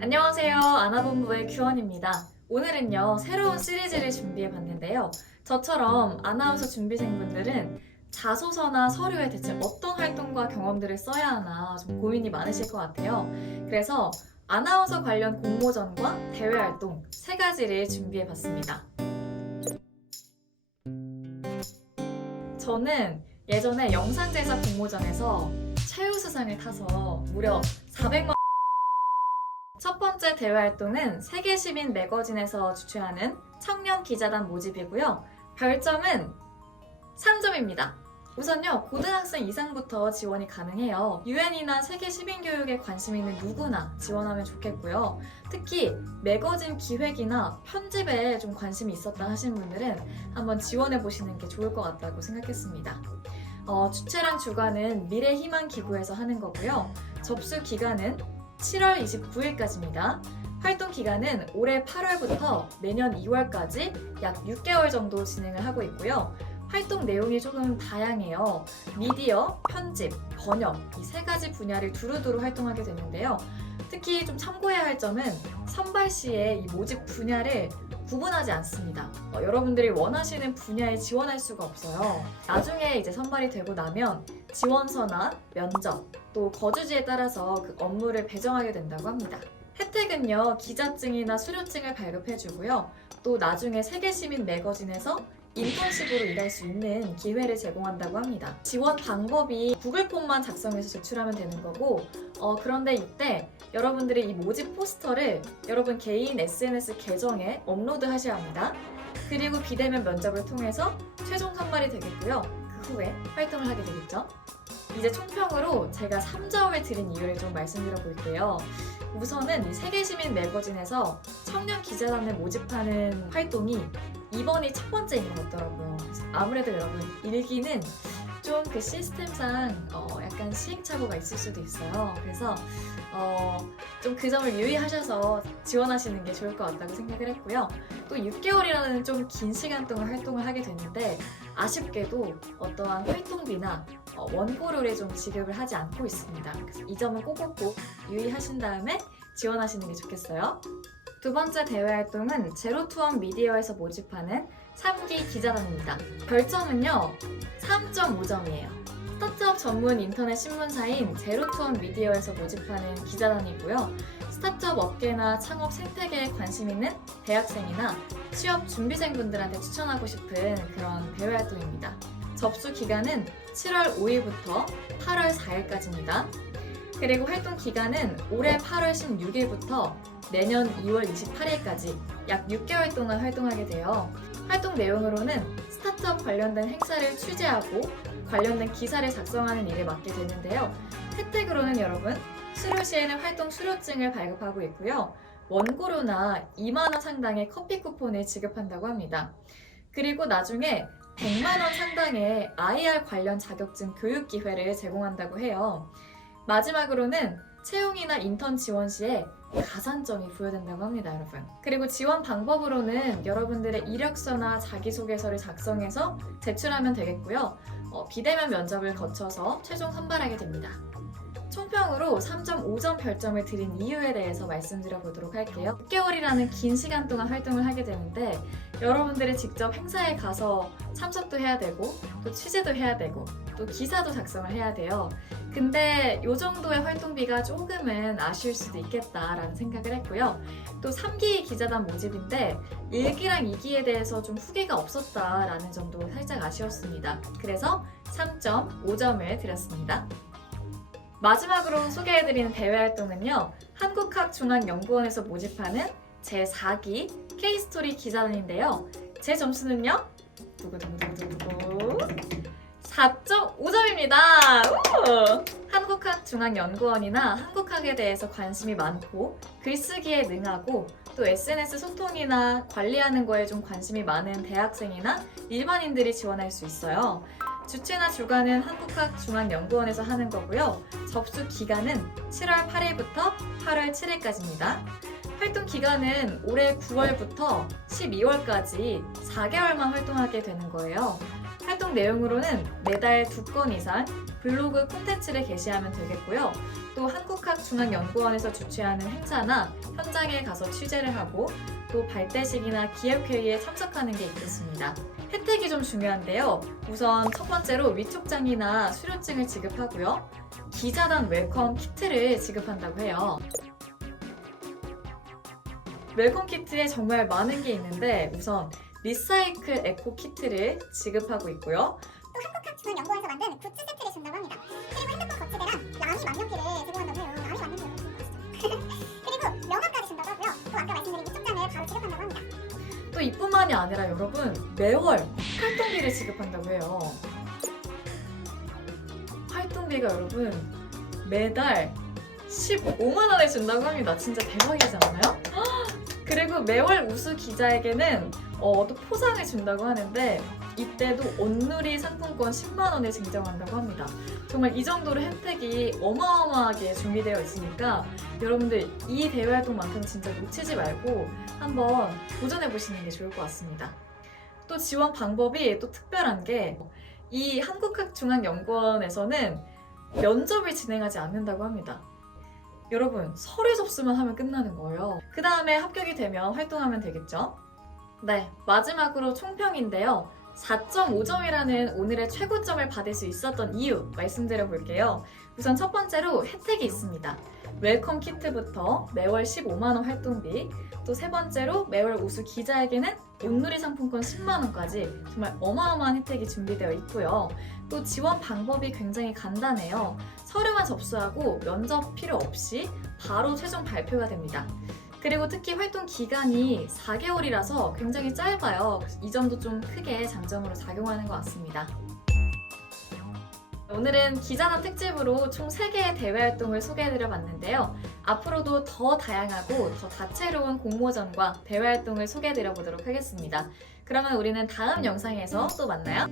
안녕하세요. 아나본부의 규원입니다. 오늘은요, 새로운 시리즈를 준비해봤는데요. 저처럼 아나운서 준비생분들은 자소서나 서류에 대체 어떤 활동과 경험들을 써야 하나 좀 고민이 많으실 것 같아요. 그래서 아나운서 관련 공모전과 대외활동 세 가지를 준비해봤습니다. 저는 예전에 영상제작 공모전에서 최우수상을 타서 무려 400만 첫 번째 대외활동은 세계시민 매거진에서 주최하는 청년 기자단 모집이고요. 별점은 3점입니다. 우선요, 고등학생 이상부터 지원이 가능해요. 유엔이나 세계 시민교육에 관심 있는 누구나 지원하면 좋겠고요. 특히 매거진 기획이나 편집에 좀 관심이 있었다 하시는 분들은 한번 지원해보시는 게 좋을 것 같다고 생각했습니다. 주최랑 주관은 미래희망기구에서 하는 거고요. 접수 기간은 7월 29일까지입니다. 활동 기간은 올해 8월부터 내년 2월까지 약 6개월 정도 진행을 하고 있고요. 활동 내용이 조금 다양해요. 미디어, 편집, 번역 이 세 가지 분야를 두루두루 활동하게 되는데요. 특히 좀 참고해야 할 점은 선발 시에 이 모집 분야를 구분하지 않습니다. 여러분들이 원하시는 분야에 지원할 수가 없어요. 나중에 이제 선발이 되고 나면 지원서나 면접, 또 거주지에 따라서 그 업무를 배정하게 된다고 합니다. 혜택은요, 기자증이나 수료증을 발급해주고요. 또 나중에 세계시민 매거진에서 인턴십으로 일할 수 있는 기회를 제공한다고 합니다. 지원 방법이 구글 폼만 작성해서 제출하면 되는 거고, 그런데 이때 여러분들이 이 모집 포스터를 여러분 개인 SNS 계정에 업로드 하셔야 합니다. 그리고 비대면 면접을 통해서 최종 선발이 되겠고요. 그 후에 활동을 하게 되겠죠. 이제 총평으로 제가 3점을 드린 이유를 좀 말씀드려 볼게요. 우선은 이 세계시민 매거진에서 청년 기자단을 모집하는 활동이 이번이 첫 번째인 것 같더라고요. 아무래도 여러분 일기는 좀 그 시스템상 약간 시행착오가 있을 수도 있어요. 그래서 좀 그 점을 유의하셔서 지원하시는 게 좋을 것 같다고 생각을 했고요. 또 6개월이라는 좀 긴 시간 동안 활동을 하게 됐는데 아쉽게도 어떠한 활동비나 원고료를 좀 지급을 하지 않고 있습니다. 그래서 이 점은 꼭꼭 유의하신 다음에 지원하시는 게 좋겠어요. 두 번째 대외활동은 제로투원 미디어에서 모집하는 3기 기자단입니다. 별점은요, 3.5점이에요. 스타트업 전문 인터넷 신문사인 제로투원 미디어에서 모집하는 기자단이고요. 스타트업 업계나 창업 생태계에 관심 있는 대학생이나 취업 준비생분들한테 추천하고 싶은 그런 대외활동입니다. 접수 기간은 7월 5일부터 8월 4일까지입니다. 그리고 활동 기간은 올해 8월 16일부터 내년 2월 28일까지 약 6개월 동안 활동하게 돼요. 활동 내용으로는 스타트업 관련된 행사를 취재하고 관련된 기사를 작성하는 일을 맡게 되는데요. 혜택으로는 여러분, 수료 시에는 활동 수료증을 발급하고 있고요. 원고료나 2만 원 상당의 커피 쿠폰을 지급한다고 합니다. 그리고 나중에 100만 원 상당의 IR 관련 자격증 교육 기회를 제공한다고 해요. 마지막으로는 채용이나 인턴 지원 시에 가산점이 부여된다고 합니다, 여러분. 그리고 지원 방법으로는 여러분들의 이력서나 자기소개서를 작성해서 제출하면 되겠고요. 비대면 면접을 거쳐서 최종 선발하게 됩니다. 총평으로 3.5점 별점을 드린 이유에 대해서 말씀드려 보도록 할게요. 6개월이라는 긴 시간 동안 활동을 하게 되는데 여러분들이 직접 행사에 가서 참석도 해야 되고 또 취재도 해야 되고 또 기사도 작성을 해야 돼요. 근데 이 정도의 활동비가 조금은 아쉬울 수도 있겠다라는 생각을 했고요. 또 3기 기자단 모집인데 1기랑 2기에 대해서 좀 후기가 없었다라는 점도 살짝 아쉬웠습니다. 그래서 3.5점을 드렸습니다. 마지막으로 소개해드리는 대외활동은요, 한국학중앙연구원에서 모집하는 제4기 K스토리 기자단인데요. 제 점수는요, 4.5점입니다. 한국학중앙연구원이나 한국학에 대해서 관심이 많고 글쓰기에 능하고 또 SNS 소통이나 관리하는 거에 좀 관심이 많은 대학생이나 일반인들이 지원할 수 있어요. 주최나 주관은 한국학중앙연구원에서 하는 거고요. 접수 기간은 7월 8일부터 8월 7일까지입니다. 활동 기간은 올해 9월부터 12월까지 4개월만 활동하게 되는 거예요. 활동 내용으로는 매달 2건 이상 블로그 콘텐츠를 게시하면 되겠고요. 또 한국학중앙연구원에서 주최하는 행사나 현장에 가서 취재를 하고 또 발대식이나 기획회의에 참석하는 게 있겠습니다. 혜택이 좀 중요한데요. 우선 첫 번째로 위촉장이나 수료증을 지급하고요. 기자단 웰컴 키트를 지급한다고 해요. 웰컴 키트에 정말 많은 게 있는데 우선 리사이클 에코 키트를 지급하고 있고요. 또 한국학중앙연구원에서 만든 굿즈 세트를 준다고 합니다. 그리고 핸드폰 거치대랑 양이 만년필을 제공한다고 해요. 양이 만년필을 그리고 명함까지 준다고 하고요. 또 아까 말씀드린 위촉장을 바로 지급한다고 합니다. 또 이뿐만이 아니라 여러분 매월 활동비를 지급한다고 해요. 활동비가 여러분 매달 15만 원을 준다고 합니다. 진짜 대박이지 않나요? 그리고 매월 우수 기자에게는 또 포상을 준다고 하는데 이때도 온누리 상품권 10만 원을 증정한다고 합니다. 정말 이 정도로 혜택이 어마어마하게 준비되어 있으니까 여러분들 이 대외 활동만큼 진짜 놓치지 말고 한번 도전해 보시는 게 좋을 것 같습니다. 또 지원 방법이 또 특별한 게 이 한국학중앙연구원에서는 면접을 진행하지 않는다고 합니다. 여러분 서류 접수만 하면 끝나는 거예요. 그 다음에 합격이 되면 활동하면 되겠죠? 네, 마지막으로 총평인데요. 4.5점이라는 오늘의 최고점을 받을 수 있었던 이유 말씀드려 볼게요. 우선 첫 번째로 혜택이 있습니다. 웰컴 키트부터 매월 15만 원 활동비, 또 세 번째로 매월 우수 기자에게는 온누리 상품권 10만 원까지 정말 어마어마한 혜택이 준비되어 있고요. 또 지원 방법이 굉장히 간단해요. 서류만 접수하고 면접 필요 없이 바로 최종 발표가 됩니다. 그리고 특히 활동 기간이 4개월이라서 굉장히 짧아요. 이 점도 좀 크게 장점으로 작용하는 것 같습니다. 오늘은 기자단 특집으로 총 3개의 대외 활동을 소개해드려 봤는데요. 앞으로도 더 다양하고 더 다채로운 공모전과 대외 활동을 소개해드려 보도록 하겠습니다. 그러면 우리는 다음 영상에서 또 만나요.